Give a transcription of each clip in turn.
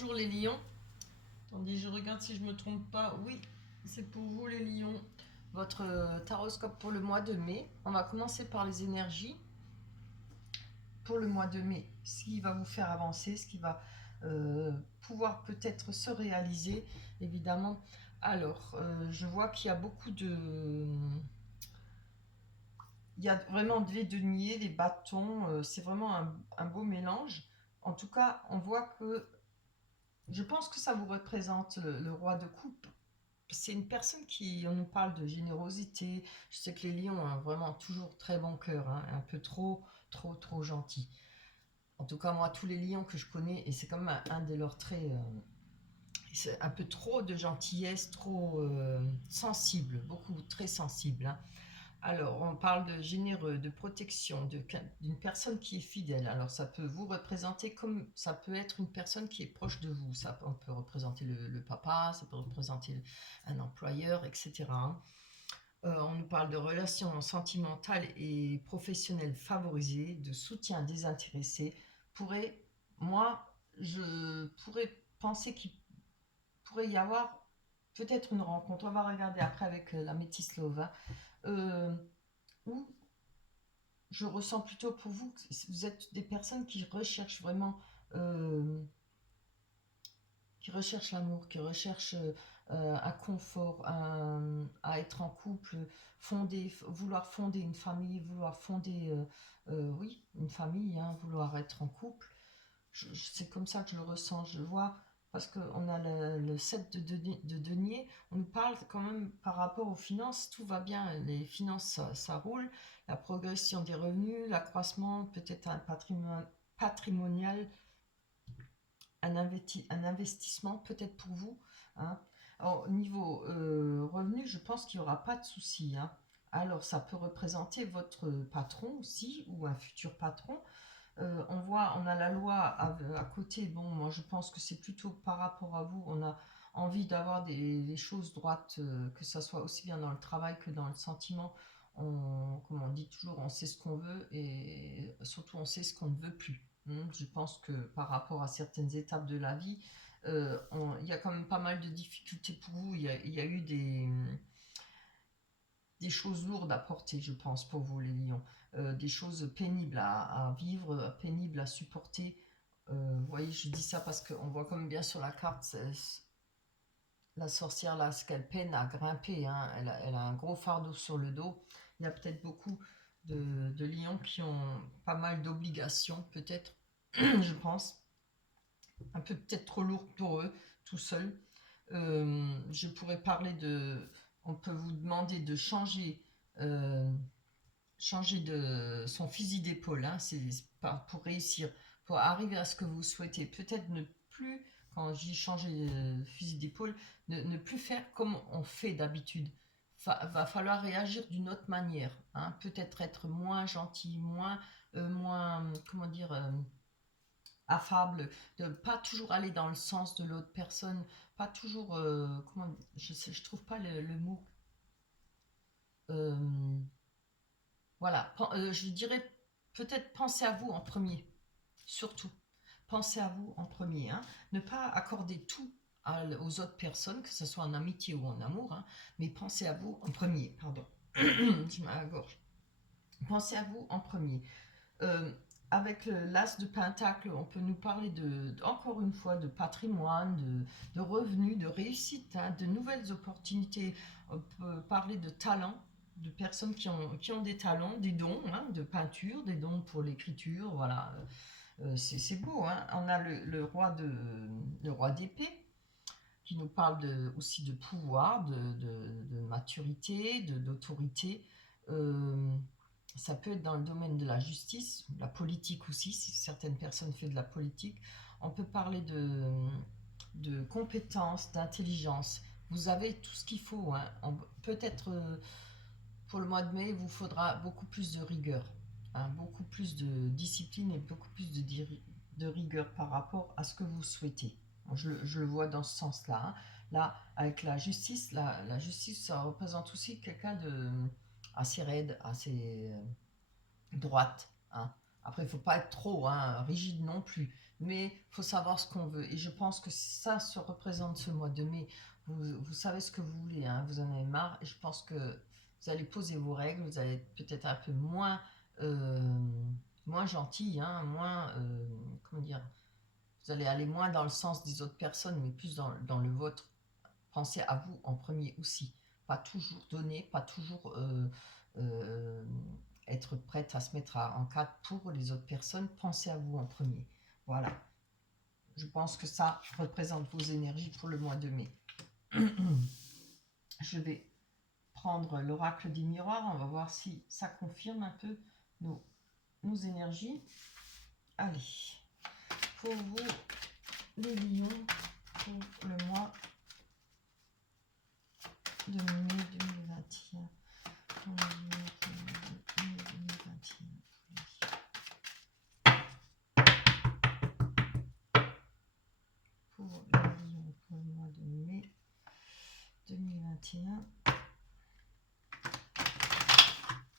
Bonjour les lions. Attendez, je regarde si je me trompe pas. Oui, c'est pour vous les lions. Votre taroscope pour le mois de mai. On va commencer par les énergies. Pour le mois de mai, ce qui va vous faire avancer, ce qui va pouvoir peut-être se réaliser, évidemment. Alors, je vois qu'il y a beaucoup de... Il y a vraiment les deniers, les bâtons. C'est vraiment un beau mélange. En tout cas, on voit que... Je pense que ça vous représente le roi de coupe. C'est une personne qui, on nous parle de générosité. Je sais que les lions ont vraiment toujours très bon cœur, hein, un peu trop gentil. En tout cas, moi, tous les lions que je connais, et c'est comme un de leurs traits, c'est un peu trop de gentillesse, trop sensible, beaucoup, très sensible, hein. Alors, on parle de généreux, de protection, d'une personne qui est fidèle. Alors, ça peut vous représenter comme ça peut être une personne qui est proche de vous. On peut représenter le papa, ça peut représenter un employeur, etc., hein. On nous parle de relations sentimentales et professionnelles favorisées, de soutien désintéressé. Pourrait, moi, je pourrais penser qu'il pourrait y avoir peut-être une rencontre. On va regarder après avec la métisse Love, hein. Où je ressens plutôt pour vous que vous êtes des personnes euh, qui recherchent l'amour, qui recherchent un confort, à être en couple, vouloir fonder une famille, vouloir fonder, oui, une famille, hein, vouloir être en couple. C'est comme ça que je le ressens. Je vois, parce qu'on a le 7 de denier, on nous parle quand même par rapport aux finances, tout va bien, les finances ça roule, la progression des revenus, l'accroissement, peut-être un patrimoine patrimonial, un investissement peut-être pour vous, hein. Alors, niveau revenu, je pense qu'il n'y aura pas de souci, hein. Alors ça peut représenter votre patron aussi, ou un futur patron. On a la loi à côté. Bon, moi je pense que c'est plutôt par rapport à vous. On a envie d'avoir des choses droites, que ça soit aussi bien dans le travail que dans le sentiment. Comme on dit toujours, on sait ce qu'on veut et surtout on sait ce qu'on ne veut plus. Je pense que par rapport à certaines étapes de la vie, il y a quand même pas mal de difficultés pour vous. Il y a eu des choses lourdes à porter, je pense, pour vous les lions. Des choses pénibles à vivre, pénibles à supporter. Vous voyez, je dis ça parce qu'on voit comme bien sur la carte, la sorcière là, ce qu'elle peine à grimper, hein. Elle a un gros fardeau sur le dos. Il y a peut-être beaucoup de lions qui ont pas mal d'obligations, peut-être, je pense. Un peu peut-être trop lourd pour eux, tout seuls. Je pourrais parler de... On peut vous demander de euh, changer de son fusil d'épaule, hein. C'est pour réussir, pour arriver à ce que vous souhaitez. Peut-être ne plus, quand je dis changer de fusil d'épaule, ne plus faire comme on fait d'habitude. Va falloir réagir d'une autre manière, hein. Peut-être être moins gentil, moins comment dire, affable, de pas toujours aller dans le sens de l'autre personne, pas toujours, comment, je trouve pas le mot. Euh, voilà, je dirais peut-être penser à vous en premier, surtout. Pensez à vous en premier, hein. Ne pas accorder tout aux autres personnes, que ce soit en amitié ou en amour, hein, mais pensez à vous en premier, pardon. Je m'agorge. Pensez à vous en premier. Euh, avec l'as de Pentacle, on peut nous parler encore une fois de patrimoine, de revenus, de réussite, hein, de nouvelles opportunités. On peut parler de talent, de personnes qui ont des talents, des dons, hein, de peinture, des dons pour l'écriture, voilà. C'est beau, hein. On a le roi d'épée qui nous parle aussi de pouvoir, de maturité, d'autorité. Euh, Ça peut être dans le domaine de la justice, la politique aussi, si certaines personnes font de la politique. On peut parler de compétences, d'intelligence. Vous avez tout ce qu'il faut, hein. Peut-être pour le mois de mai, il vous faudra beaucoup plus de rigueur, hein, beaucoup plus de discipline et beaucoup plus de rigueur par rapport à ce que vous souhaitez. Je le vois dans ce sens-là, hein. Là, avec la justice, ça représente aussi quelqu'un de assez raide, assez droite, hein. Après, il ne faut pas être trop, hein, rigide non plus. Mais il faut savoir ce qu'on veut. Et je pense que ça se représente ce mois de mai. Vous savez ce que vous voulez, hein, vous en avez marre. Et je pense que vous allez poser vos règles, vous allez être peut-être un peu moins gentil, hein, moins, comment dire, vous allez aller moins dans le sens des autres personnes, mais plus dans le vôtre. Pensez à vous en premier aussi. Pas toujours donner, pas toujours euh, être prête à se mettre en cadre pour les autres personnes. Pensez à vous en premier. Voilà. Je pense que ça représente vos énergies pour le mois de mai. Je vais prendre l'oracle des miroirs. On va voir si ça confirme un peu nos énergies. Allez. Pour vous, les lions, pour le mois de mai 2021. Pour le mois de mai 2021. Pour les lions, pour le mois de mai 2021.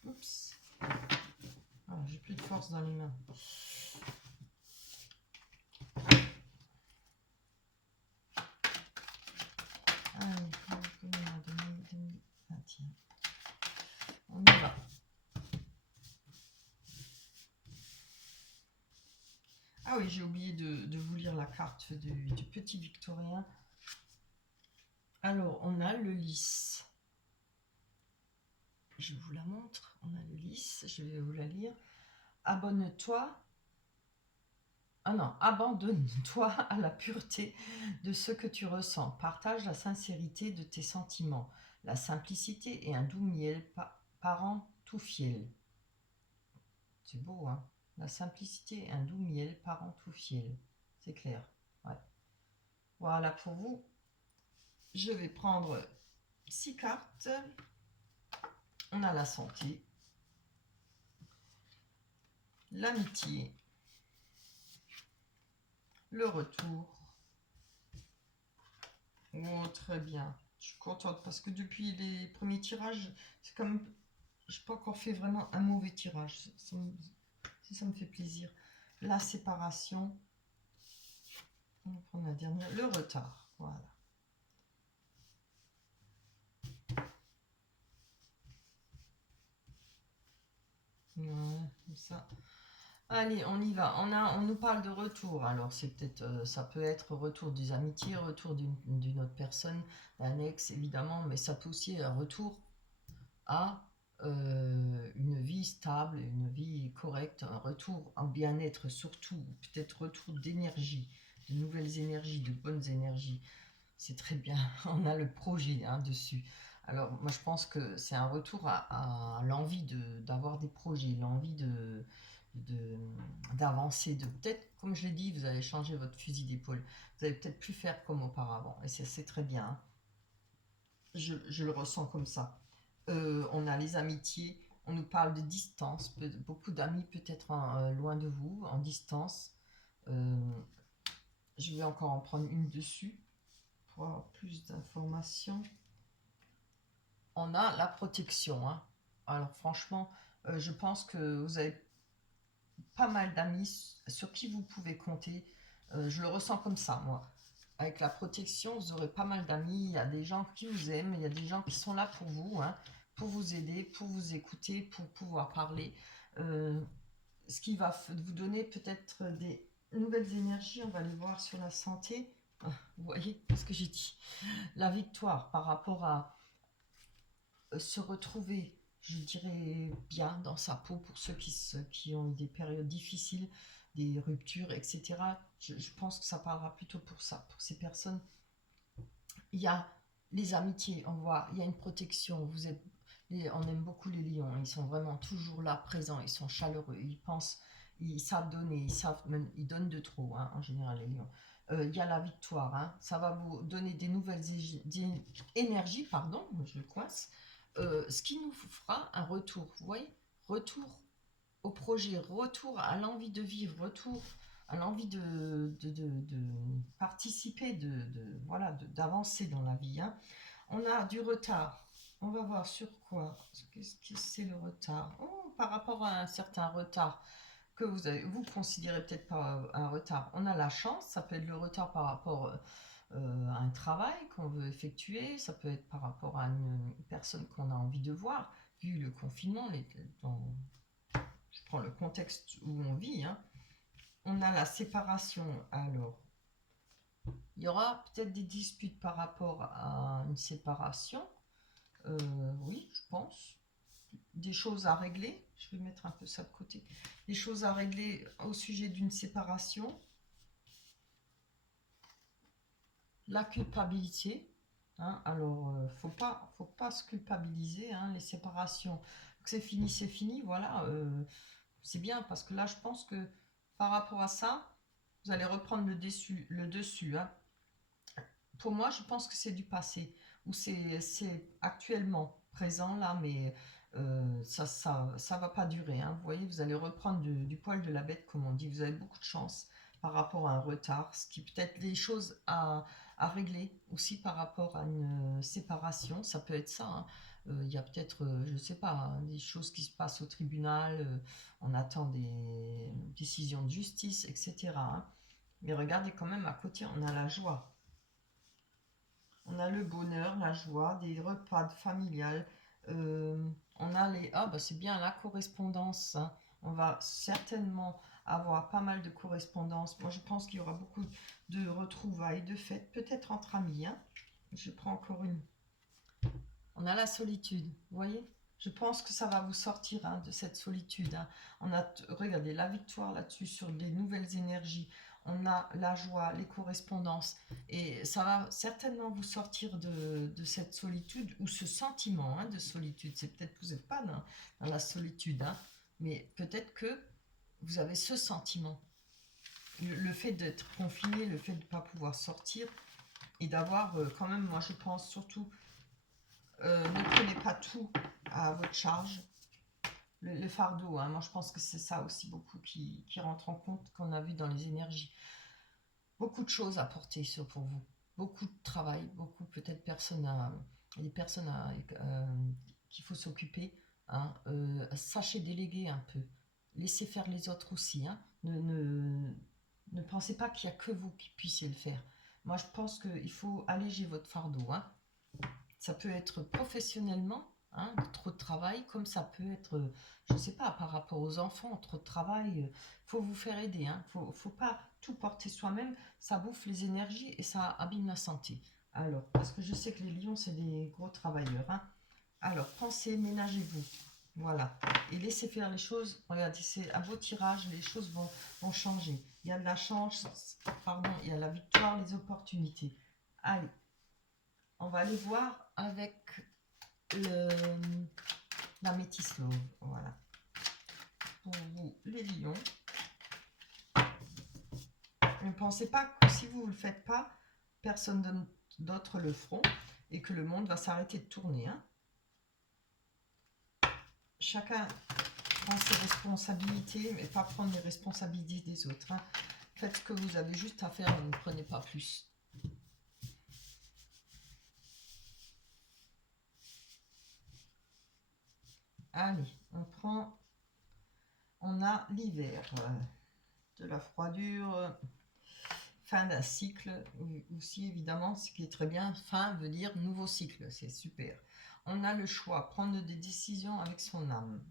Oups. Alors, j'ai plus de force dans les mains. Allez, pour le mois de mai 2021. On y va. Ah oui, j'ai oublié de vous lire la carte du petit Victorien. Alors, on a le lys. Je vous la montre. On a le lys. Je vais vous la lire. Abonne-toi. Ah non, abandonne-toi à la pureté de ce que tu ressens. Partage la sincérité de tes sentiments. La simplicité et un doux miel parent tout fiel. C'est beau, hein? La simplicité et un doux miel parent tout fiel. C'est clair. Ouais. Voilà pour vous. Je vais prendre 6 cartes. On a la santé, l'amitié, le retour. Oh, très bien. Je suis contente parce que depuis les premiers tirages, c'est comme je n'ai pas encore fait vraiment un mauvais tirage. Ça me fait plaisir. La séparation. On va prendre la dernière. Le retard. Voilà. Ouais, comme ça. Allez, on y va. On nous parle de retour. Alors, c'est peut-être, ça peut être retour des amitiés, retour d'une autre personne, d'un ex évidemment, mais ça peut aussi être un retour à une vie stable, une vie correcte, un retour en bien-être surtout, peut-être retour d'énergie, de nouvelles énergies, de bonnes énergies. C'est très bien, on a le projet hein, dessus. Alors moi je pense que c'est un retour à l'envie d'avoir des projets, l'envie d'avancer, de peut-être, comme je l'ai dit, vous allez changer votre fusil d'épaule. Vous allez peut-être plus faire comme auparavant, et c'est très bien. Hein. Je le ressens comme ça. On a les amitiés, on nous parle de distance, beaucoup d'amis peut-être loin de vous, en distance. Euh, je vais encore en prendre une dessus pour avoir plus d'informations. On a la protection. Hein. Alors franchement, je pense que vous avez pas mal d'amis sur qui vous pouvez compter. Je le ressens comme ça, moi. Avec la protection, vous aurez pas mal d'amis. Il y a des gens qui vous aiment, il y a des gens qui sont là pour vous, hein, pour vous aider, pour vous écouter, pour pouvoir parler. Euh, Ce qui va vous donner peut-être des nouvelles énergies. On va les voir sur la santé. Ah, vous voyez ce que j'ai dit. La victoire par rapport à se retrouver, je dirais, bien dans sa peau pour ceux qui ont eu des périodes difficiles, des ruptures, etc. Je pense que ça parlera plutôt pour ça, pour ces personnes. Il y a les amitiés, on voit, il y a une protection. On aime beaucoup les lions, ils sont vraiment toujours là, présents, ils sont chaleureux, ils pensent, ils savent donner, ils donnent de trop, hein, en général les lions. Il y a la victoire, hein, ça va vous donner des nouvelles énergies, pardon, je coince, ce qui nous fera un retour, vous voyez, retour au projet, retour à l'envie de vivre, retour à l'envie de participer, voilà, d'avancer dans la vie. Hein. On a du retard. On va voir sur quoi. Qu'est-ce que c'est le retard? Oh, par rapport à un certain retard que vous considérez peut-être pas un retard. On a la chance, ça peut être le retard par rapport à un travail qu'on veut effectuer, ça peut être par rapport à une personne qu'on a envie de voir, vu le confinement, je prends le contexte où on vit, hein. On a la séparation, alors il y aura peut-être des disputes par rapport à une séparation, oui, je pense. Des choses à régler, je vais mettre un peu ça de côté, des choses à régler au sujet d'une séparation, la culpabilité, hein, alors faut pas se culpabiliser, hein, les séparations, c'est fini, voilà, c'est bien parce que là je pense que par rapport à ça, vous allez reprendre le dessus, hein. Pour moi, je pense que c'est du passé, ou c'est actuellement présent là, mais ça va pas durer, hein. Vous voyez, vous allez reprendre du poil de la bête, comme on dit. Vous avez beaucoup de chance par rapport à un retard, ce qui peut être des choses à régler aussi par rapport à une séparation. Ça peut être ça, hein. Il y a peut-être, je sais pas, hein, des choses qui se passent au tribunal, on attend des décisions de justice, etc., hein. Mais regardez quand même à côté, on a la joie. On a le bonheur, la joie, des repas familiales. On a les... Ah, bah c'est bien la correspondance, hein. On va certainement avoir pas mal de correspondance. Moi, je pense qu'il y aura beaucoup de retrouvailles, de fêtes, peut-être entre amis, hein. Je prends encore une. On a la solitude, vous voyez? Je pense que ça va vous sortir, hein, de cette solitude, hein. On a, regardez, la victoire là-dessus sur les nouvelles énergies. On a la joie, les correspondances. Et ça va certainement vous sortir de cette solitude ou ce sentiment, hein, de solitude. C'est peut-être que vous n'êtes pas dans la solitude, hein, mais peut-être que vous avez ce sentiment. Le fait d'être confiné, le fait de ne pas pouvoir sortir et d'avoir quand même, moi je pense surtout, ne prenez pas tout à votre charge. Le fardeau, hein, moi je pense que c'est ça aussi beaucoup qui rentre en compte, qu'on a vu dans les énergies. Beaucoup de choses à porter sur pour vous. Beaucoup de travail, beaucoup peut-être des personnes qu'il faut s'occuper, hein. Sachez déléguer un peu. Laissez faire les autres aussi, hein. Ne pensez pas qu'il n'y a que vous qui puissiez le faire. Moi je pense qu'il faut alléger votre fardeau, hein. Ça peut être professionnellement, hein, trop de travail, comme ça peut être, je ne sais pas, par rapport aux enfants, trop de travail. Il faut vous faire aider, hein. Faut pas tout porter soi-même, ça bouffe les énergies et ça abîme la santé. Alors, parce que je sais que les lions, c'est des gros travailleurs, hein. Alors, pensez, ménagez-vous. Voilà. Et laissez faire les choses. Regardez, c'est un beau tirage, les choses vont changer. Il y a de la chance, pardon, il y a la victoire, les opportunités. Allez, on va aller voir avec la métisse love. Voilà. Pour vous, les lions. Ne pensez pas que si vous ne le faites pas, personne d'autre le feront et que le monde va s'arrêter de tourner, hein. Chacun prend ses responsabilités, mais pas prendre les responsabilités des autres, hein. Faites ce que vous avez juste à faire, ne prenez pas plus. Allez, on a l'hiver, de la froidure, fin d'un cycle, aussi évidemment, ce qui est très bien, fin veut dire nouveau cycle, c'est super. On a le choix, prendre des décisions avec son âme.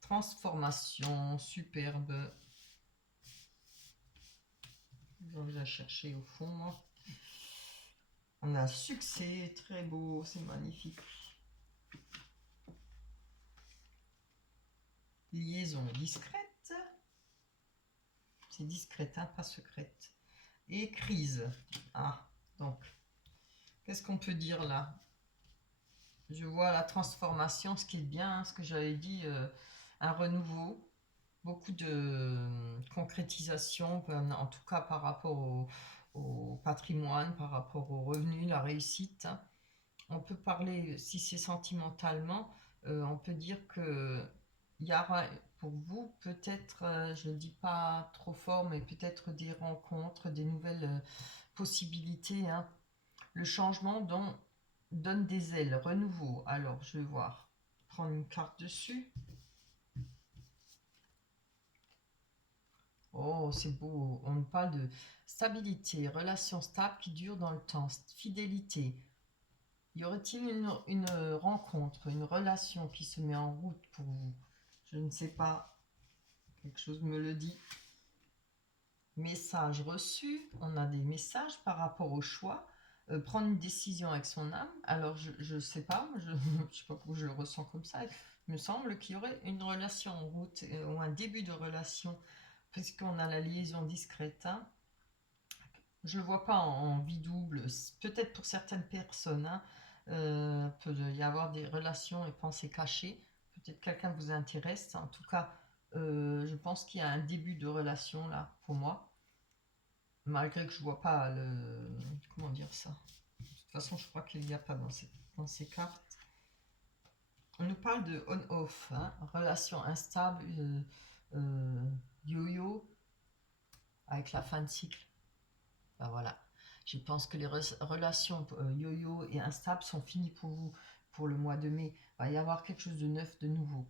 Transformation, superbe. Je vais la chercher au fond. On a succès, très beau, c'est magnifique. Liaison discrète. C'est discrète, hein, pas secrète. Et crise. Ah, donc, qu'est-ce qu'on peut dire là? Je vois la transformation, ce qui est bien, ce que j'avais dit, un renouveau. Beaucoup de concrétisation, en tout cas par rapport au patrimoine, par rapport aux revenus, la réussite. On peut parler, si c'est sentimentalement, on peut dire que il y aura pour vous peut-être, je ne dis pas trop fort, mais peut-être des rencontres, des nouvelles possibilités, hein. Le changement donne des ailes, renouveau. Alors, je vais voir, prendre une carte dessus. Oh, c'est beau. On parle de stabilité, relation stable qui dure dans le temps, fidélité. Y aurait-il une rencontre, une relation qui se met en route pour vous? Je ne sais pas. Quelque chose me le dit. Message reçu. On a des messages par rapport au choix. Prendre une décision avec son âme. Alors, je ne sais pas. Je ne sais pas pourquoi je le ressens comme ça. Il me semble qu'il y aurait une relation en route ou un début de relation puisqu'on a la liaison discrète. Hein. Je ne le vois pas en vie double. Peut-être pour certaines personnes. Hein, peut y avoir des relations et pensées cachées. Peut-être quelqu'un vous intéresse. En tout cas, je pense qu'il y a un début de relation là pour moi. Malgré que je ne vois pas le... Comment dire ça? De toute façon, je crois qu'il n'y a pas dans ces cartes. On nous parle de on-off, hein, relation instable, yo-yo, avec la fin de cycle. Ben voilà. Je pense que les relations yo-yo et instables sont finies pour vous pour le mois de mai. Il va y avoir quelque chose de neuf, de nouveau.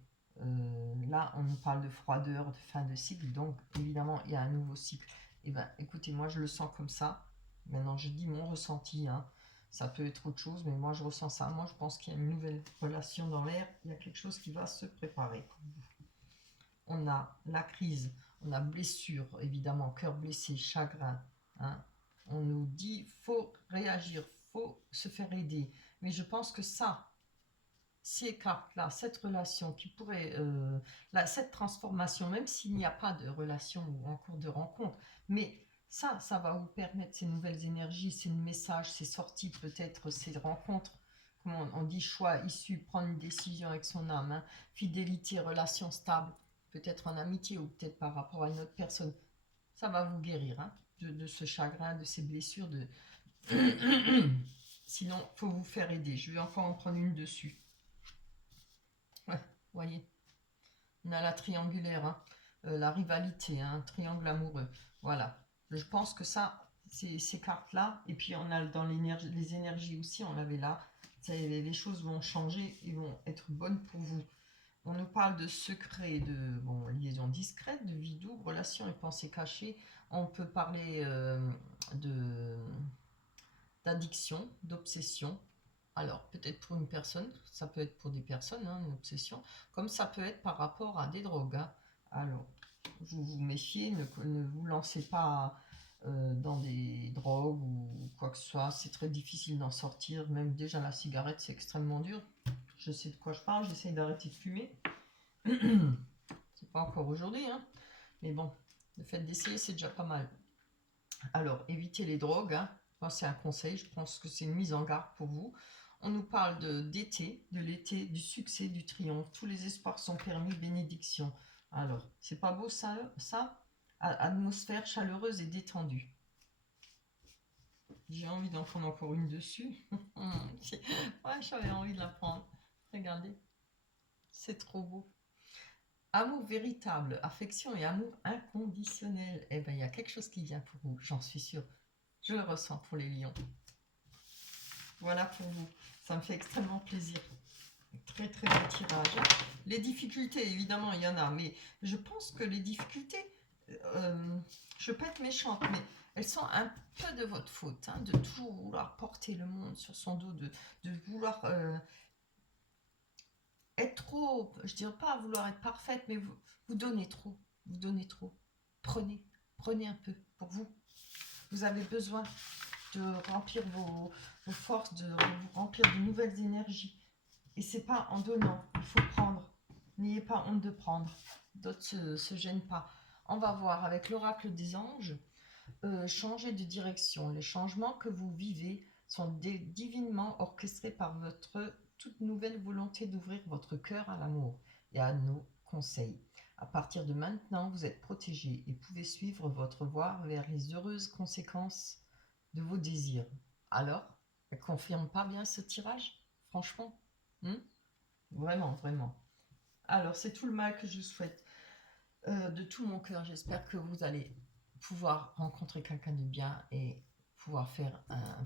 Là, on nous parle de froideur, de fin de cycle, donc évidemment, il y a un nouveau cycle. Et ben, écoutez, moi, je le sens comme ça. Maintenant, je dis mon ressenti. Hein. Ça peut être autre chose, mais moi, je ressens ça. Moi, je pense qu'il y a une nouvelle relation dans l'air. Il y a quelque chose qui va se préparer. On a la crise, on a blessure, évidemment, cœur blessé, chagrin. Hein. On nous dit faut réagir, faut se faire aider. Mais je pense que ça, ces cartes-là, cette relation qui pourrait, cette transformation, même s'il n'y a pas de relation ou en cours de rencontre, mais ça va vous permettre ces nouvelles énergies, ces messages, ces sorties peut-être, ces rencontres, comment on dit choix, issue, prendre une décision avec son âme, hein, fidélité, relation stable, peut-être en amitié ou peut-être par rapport à une autre personne. Ça va vous guérir hein, de ce chagrin, de ces blessures. Sinon, il faut vous faire aider. Je vais encore en prendre une dessus. Ouais, voyez. On a la triangulaire, hein, la rivalité, hein, triangle amoureux. Voilà. Je pense que ça, ces cartes-là, et puis on a dans les énergies aussi, on l'avait là. Les choses vont changer et vont être bonnes pour vous. On nous parle de secrets, de liaison discrète, de vie double, relations et pensées cachées. On peut parler d'addiction, d'obsession. Alors, peut-être pour une personne, ça peut être pour des personnes, hein, une obsession, comme ça peut être par rapport à des drogues. Hein. Alors, vous vous méfiez, ne vous lancez pas dans des drogues ou quoi que ce soit. C'est très difficile d'en sortir. Même déjà la cigarette, c'est extrêmement dur. Je sais de quoi je parle, j'essaye d'arrêter de fumer. C'est pas encore aujourd'hui, hein. Mais bon, le fait d'essayer, c'est déjà pas mal. Alors, évitez les drogues. Hein. Moi, c'est un conseil. Je pense que c'est une mise en garde pour vous. On nous parle d'été, de l'été, du succès, du triomphe. Tous les espoirs sont permis, bénédiction. Alors, c'est pas beau ça, ça? Atmosphère chaleureuse et détendue. J'ai envie d'en prendre encore une dessus. Ouais, j'avais envie de la prendre. Regardez, c'est trop beau. Amour véritable, affection et amour inconditionnel. Eh bien, il y a quelque chose qui vient pour vous, j'en suis sûre. Je le ressens pour les lions. Voilà pour vous. Ça me fait extrêmement plaisir. Très très bon tirage. Les difficultés, évidemment, il y en a, mais je pense que les difficultés, je ne veux pas être méchante, mais elles sont un peu de votre faute, hein, de toujours vouloir porter le monde sur son dos, de vouloir être trop, je dirais pas vouloir être parfaite, mais vous donnez trop, vous donnez trop. Prenez un peu pour vous. Vous avez besoin de remplir vos forces, de vous remplir de nouvelles énergies. Et c'est pas en donnant, il faut prendre. N'ayez pas honte de prendre. D'autres se gênent pas. On va voir avec l'oracle des anges, changer de direction. Les changements que vous vivez sont divinement orchestrés par votre toute nouvelle volonté d'ouvrir votre cœur à l'amour et à nos conseils. À partir de maintenant, vous êtes protégé et pouvez suivre votre voie vers les heureuses conséquences de vos désirs. Alors, elle confirme pas bien ce tirage? Franchement, vraiment, vraiment. Alors, c'est tout le mal que je souhaite de tout mon cœur. J'espère que vous allez pouvoir rencontrer quelqu'un de bien et pouvoir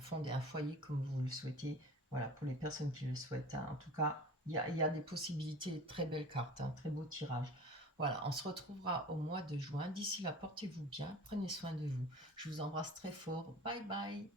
fonder un foyer comme vous le souhaitez. Voilà, pour les personnes qui le souhaitent. Hein. En tout cas, il y a des possibilités, très belles cartes, hein, très beau tirage. Voilà, on se retrouvera au mois de juin. D'ici là, portez-vous bien, prenez soin de vous. Je vous embrasse très fort. Bye bye.